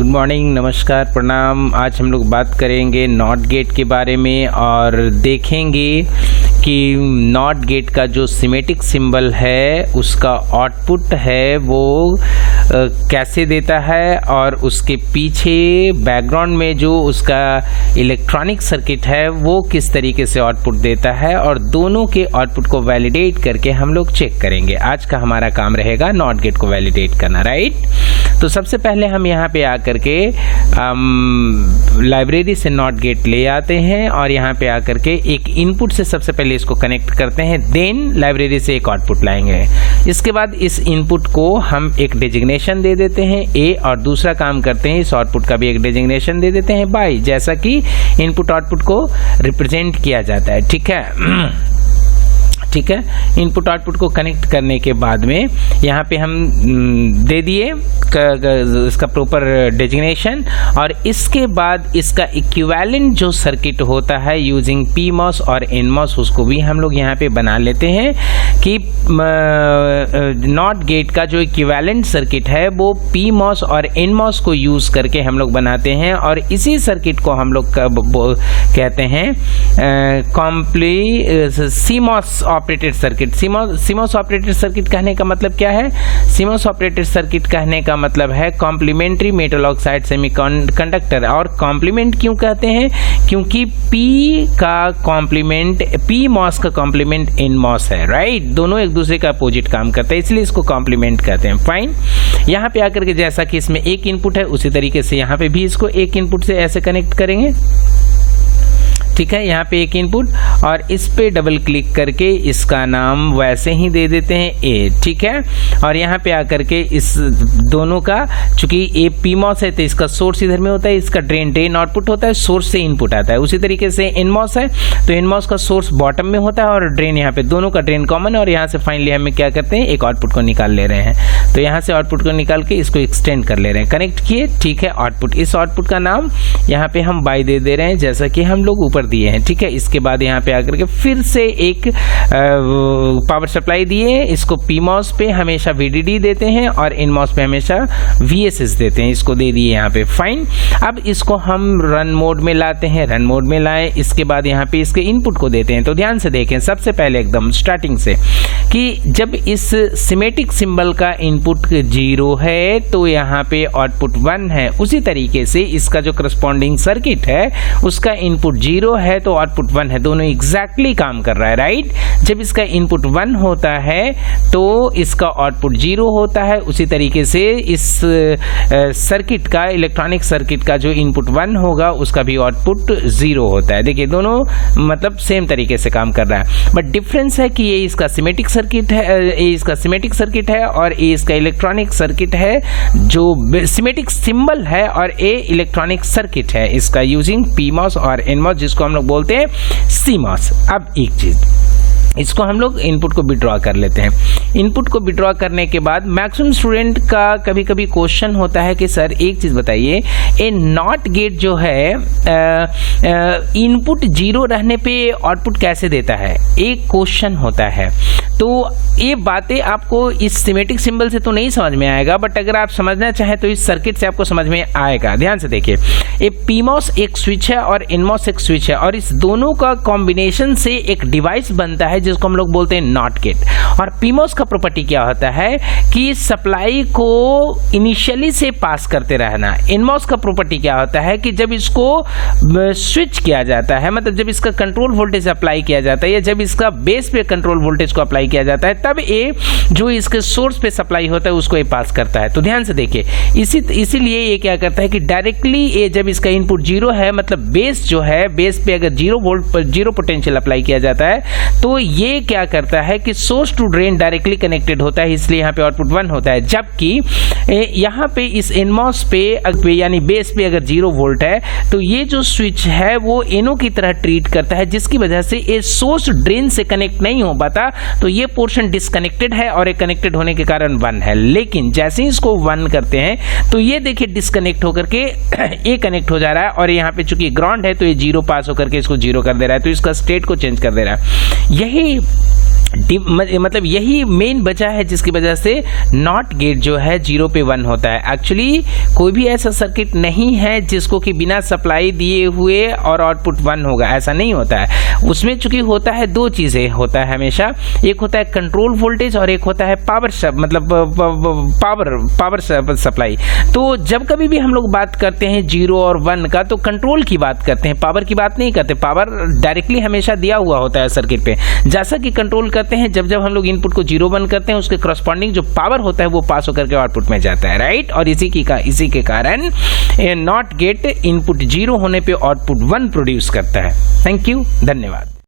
Good morning, नमस्कार, प्रणाम। आज हम लोग बात करेंगे नॉट गेट के बारे में और देखेंगे कि नॉट गेट का जो सिमेटिक सिंबल है उसका आउटपुट है वो कैसे देता है और उसके पीछे बैकग्राउंड में जो उसका इलेक्ट्रॉनिक सर्किट है वो किस तरीके से आउटपुट देता है, और दोनों के आउटपुट को वैलिडेट करके हम लोग चेक करेंगे। आज का हमारा काम रहेगा नॉट गेट को वैलिडेट करना, राइट। तो सबसे पहले हम यहाँ पे आकर के लाइब्रेरी से नॉट गेट ले आते हैं और यहाँ पे आकर के एक इनपुट से सबसे पहले इसको कनेक्ट करते हैं, देन लाइब्रेरी से एक आउटपुट लाएंगे। इसके बाद इस इनपुट को हम एक डेजिग्नेशन दे देते हैं ए, और दूसरा काम करते हैं इस आउटपुट का भी एक डेजिग्नेशन दे देते हैं बाई, जैसा कि इनपुट आउटपुट को रिप्रेजेंट किया जाता है। ठीक है, ठीक है। इनपुट आउटपुट को कनेक्ट करने के बाद में यहाँ पे हम दे दिए इसका प्रॉपर डेजिग्नेशन, और इसके बाद इसका इक्विवेलेंट जो सर्किट होता है यूजिंग पीमॉस और एनमॉस उसको भी हम लोग यहाँ पे बना लेते हैं कि नॉट गेट का जो इक्विवेलेंट सर्किट है वो पीमॉस और एनमॉस को यूज़ करके हम लोग बनाते हैं, और इसी सर्किट को हम लोग कहते हैं CMOS operated circuit. CMOS operated circuit कहने का मतलब क्या है? सीमॉस ऑपरेटेड सर्किट कहने का मतलब है कॉम्प्लीमेंट्री मेटल ऑक्साइड सेमीकंडक्टर। और कॉम्प्लीमेंट क्यों कहते हैं? क्योंकि पी का कॉम्प्लीमेंट पी मॉस का कॉम्प्लीमेंट एन मॉस है, राइट। दोनों एक दूसरे का अपोजिट काम करते हैं, इसलिए इसको कॉम्प्लीमेंट कहते हैं। फाइन। यहाँ पे आकर के जैसा कि इसमें एक इनपुट है उसी तरीके से यहाँ पे भी इसको एक इनपुट से ऐसे कनेक्ट करेंगे। ठीक है, यहाँ पे एक इनपुट और इस पे डबल क्लिक करके इसका नाम वैसे ही दे देते हैं ए। ठीक है, और यहाँ पे आकर के इस दोनों का, चूंकि ए पीमॉस है तो इसका सोर्स इधर में होता है, इसका ड्रेन आउटपुट होता है, सोर्स से इनपुट आता है। उसी तरीके से एनमॉस है तो एनमॉस का सोर्स बॉटम में होता है और ड्रेन यहाँ पे, दोनों का ड्रेन कॉमन है। और यहाँ से फाइनली हम क्या करते हैं, एक आउटपुट को निकाल ले रहे हैं। तो यहाँ से आउटपुट को निकाल के इसको एक्सटेंड कर ले रहे हैं, कनेक्ट किए। ठीक है, आउटपुट, इस आउटपुट का नाम यहाँ पे हम बाई दे दे रहे हैं जैसा कि हम लोग ऊपर दिए हैं। ठीक है, इसके बाद यहाँ पे आकर के फिर से एक पावर सप्लाई दिए, इसको पीमॉस पे हमेशा VDD देते हैं और इनमॉस पे हमेशा VSS देते हैं, इसको दे दिए यहाँ पे। फाइन। अब इसको हम रन मोड में लाते हैं, रन मोड में लाए, इसके बाद यहाँ पे इसके इनपुट को देते हैं। तो ध्यान से देखें सबसे पहले एकदम स्टार्टिंग से कि जब इस सिमेटिक सिंबल का इनपुट 0 है तो यहाँ पे आउटपुट 1 है। उसी तरीके से इसका जो करस्पॉन्डिंग सर्किट है उसका इनपुट 0 है तो आउटपुट 1 है, दोनों एग्जैक्टली काम कर रहा है, राइट। जब इसका इनपुट 1 होता है तो इसका आउटपुट 0 होता है। उसी तरीके से इस सर्किट का, इलेक्ट्रॉनिक सर्किट का जो इनपुट 1 होगा उसका भी आउटपुट 0 होता है। देखिए दोनों मतलब सेम तरीके से काम कर रहा है, बट डिफरेंस है कि ये इसका सिमेटिक सर्किट है, ये इसका सिमेटिक सर्किट है और ये इसका इलेक्ट्रॉनिक सर्किट है, जो सिमेटिक सिंबल है, और ये इलेक्ट्रॉनिक सर्किट है इसका यूजिंग पीमॉस और एनमॉस, जिसको हम लोग बोलते हैं सीमॉस। अब एक चीज, इसको हम लोग इनपुट को विड्रॉ कर लेते हैं। इनपुट को विड्रॉ करने के बाद मैक्सिमम स्टूडेंट का कभी कभी क्वेश्चन होता है कि सर एक चीज़ बताइए, ए नॉट गेट जो है इनपुट 0 रहने पे आउटपुट कैसे देता है, एक क्वेश्चन होता है। तो ये बातें आपको इस सिमेटिक सिंबल से तो नहीं समझ में आएगा, बट अगर आप समझना चाहें तो इस सर्किट से आपको समझ में आएगा। ध्यान से देखिए, ये पीमॉस एक स्विच है और एनमॉस एक स्विच है, और इस दोनों का कॉम्बिनेशन से एक डिवाइस बनता है जिसको हम लोग बोलते हैं नॉट गेट। और पीमॉस का प्रॉपर्टी क्या होता है कि सप्लाई को इनिशियली से पास करते रहना। एनमॉस का प्रॉपर्टी क्या होता है कि जब इसको स्विच किया जाता है, मतलब जब इसका कंट्रोल वोल्टेज अप्लाई किया जाता है या जब इसका बेस पे कंट्रोल वोल्टेज को अप्लाई किया जाता है, तब ये जो इसके सोर्स पे सप्लाई होता है उसको ये पास करता है। तो ध्यान से देखिए, इसीलिए ये क्या करता है कि डायरेक्टली ये जब इसका इनपुट 0 है, मतलब बेस जो है, बेस पे अगर 0 वोल्ट पर 0 पोटेंशियल अप्लाई किया जाता है तो ये क्या करता है कि source to drain directly connected होता है, इसलिए यहाँ पे आउटपुट 1 होता है। जबकि यहाँ पे इस एनमॉस पे यानी बेस पे अगर 0 वोल्ट है तो ये जो स्विच है वो एनो की तरह ट्रीट करता है, जिसकी वजह से ये सोर्स ड्रेन से कनेक्ट नहीं हो पाता, तो ये पोर्शन डिस्कनेक्टेड है और ये कनेक्टेड होने के कारण 1 है। लेकिन जैसे ही इसको 1 करते हैं तो ये देखिए डिस्कनेक्ट होकर के ये कनेक्ट हो जा रहा है, और यहाँ पे चूंकि ग्राउंड है तो ये 0 पास होकर के इसको 0 कर दे रहा है, तो इसका स्टेट को चेंज कर दे रहा है। यही मतलब यही मेन वजह है जिसकी वजह से नॉट गेट जो है 0 पे 1 होता है। एक्चुअली कोई भी ऐसा सर्किट नहीं है जिसको कि बिना सप्लाई दिए हुए और आउटपुट 1 होगा, ऐसा नहीं होता है। उसमें चूंकि होता है दो चीज़ें होता है हमेशा, एक होता है कंट्रोल वोल्टेज और एक होता है पावर मतलब पावर सप्लाई। तो जब कभी भी हम लोग बात करते हैं 0 और 1 का तो कंट्रोल की बात करते हैं, पावर की बात नहीं करते। पावर डायरेक्टली हमेशा दिया हुआ होता है सर्किट पे, जैसा कि कंट्रोल करते हैं जब जब हम लोग इनपुट को 0 1 करते हैं उसके करस्पॉन्डिंग जो पावर होता है वो पास होकर के आउटपुट में जाता है, राइट। और इसी के कारण नॉट गेट इनपुट 0 होने पे आउटपुट 1 प्रोड्यूस करता है। थैंक यू, धन्यवाद।